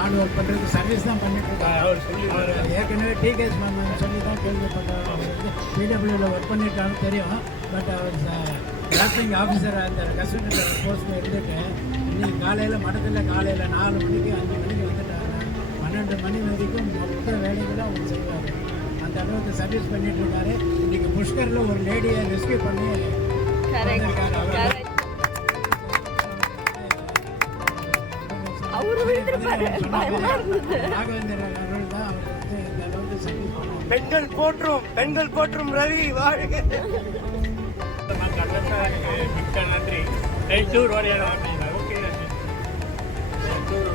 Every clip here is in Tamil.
ஹார்ட் ஒர்க் பண்ணுறது சர்வீஸ் தான் பண்ணிட்டு இருக்காரு. அவர் சொல்லி அவர் ஏற்கனவே டிகேஎஸ் மேம் சொல்லி தான் கேள்விப்பட்டார். அவர் வந்து பிடபிள்யூவில் ஒர்க் பண்ணிட்டாலும் தெரியும். பட் அவர் டிராஃப்டிங் ஆஃபீஸர் அந்த கஸ்டமர் போஸ்ட்டில் இருந்துட்டு இன்னைக்கு காலையில் மடத்தில் காலையில் 4 மணிக்கு 5 மணிக்கு வந்துட்டாங்க. 12 மணி வரைக்கும் மொத்த வேலைகளும் அவர் செய்வார். அந்த அளவுக்கு சர்வீஸ் பண்ணிட்டு இருக்காரு. இன்னைக்கு புஷ்கரில் ஒரு லேடியை ரெஸ்கியூ பண்ணி வந்திருக்காரு. ராகவேந்தர் அவர்கள் தான் அவர் வந்து இந்த அளவுக்கு சர்வீஸ் பண்ணுவாங்க. பெண்கள் போற்றும் ரவி வாழ்க. மிக்க நன்றி. டூர் வரையலாம் அப்படின்னா ஓகே.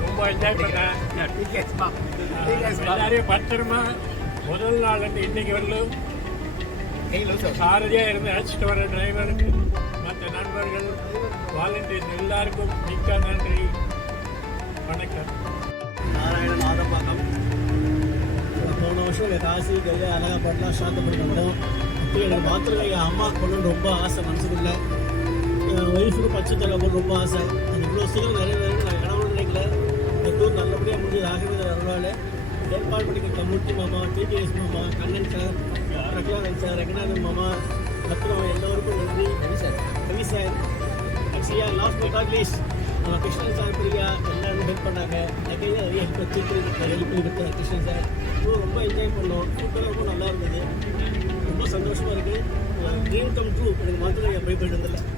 ரொம்ப என்ஜாய் பண்ணேன். எல்லாரையும் பத்திரமா முதல் நாள் இருந்து இன்னைக்கு வரலும் சாரதியாக இருந்து அழைச்சிட்டு வர டிரைவருக்கு மற்ற நண்பர்கள் வாலண்டியர்ஸ் எல்லாருக்கும் மிக்க நன்றி. வணக்கம். நாராயணன் ஆதம்பாக்கம். போன வருஷம் எங்கள் காசி கையில் அழகாப்படலாம் ஷாத்தப்பட்டு வந்தோம். அப்போ எனக்கு மாத்திரம் எங்கள் அம்மா கொண்டு ரொம்ப ஆசை மனசுக்குள்ள. என் ஒய்ஃபுக்கு பச்சை தலை போட்டு ரொம்ப ஆசை. அது இவ்வளோ சீக்கிரம் நிறைய பேர் நான் கடவுள் நினைக்கல. இந்த டூர் நல்லபடியாக முடிஞ்சது. ஆகவே வருவாள் ஏற்பாடு பண்ணிக்க கம்யூனிட்டி மாமா, டிடிஎஸ் மாமா, கண்ணன் சார், பிரகலாதன் சார், ரங்கநாதன் மாமா, அப்புறம் எல்லோருக்கும் நன்றி. ரவி சார் ஆக்சுவலியாக last but not least Krishnan sir, Priya எல்லாரும் ஹெல்ப் பண்ணாங்க. நிறைய ஹெல்ப் ஹெல்ப் பண்ணி கொடுத்தாரு கிருஷ்ணன் சார். ரொம்ப என்ஜாய் பண்ணோம். சூப்பராக ரொம்ப நல்லா இருந்தது. ரொம்ப சந்தோஷமாக இருக்குது. Dream come true. எனக்கு மாத்திரம் போய் போயிட்டு இருந்ததில்ல.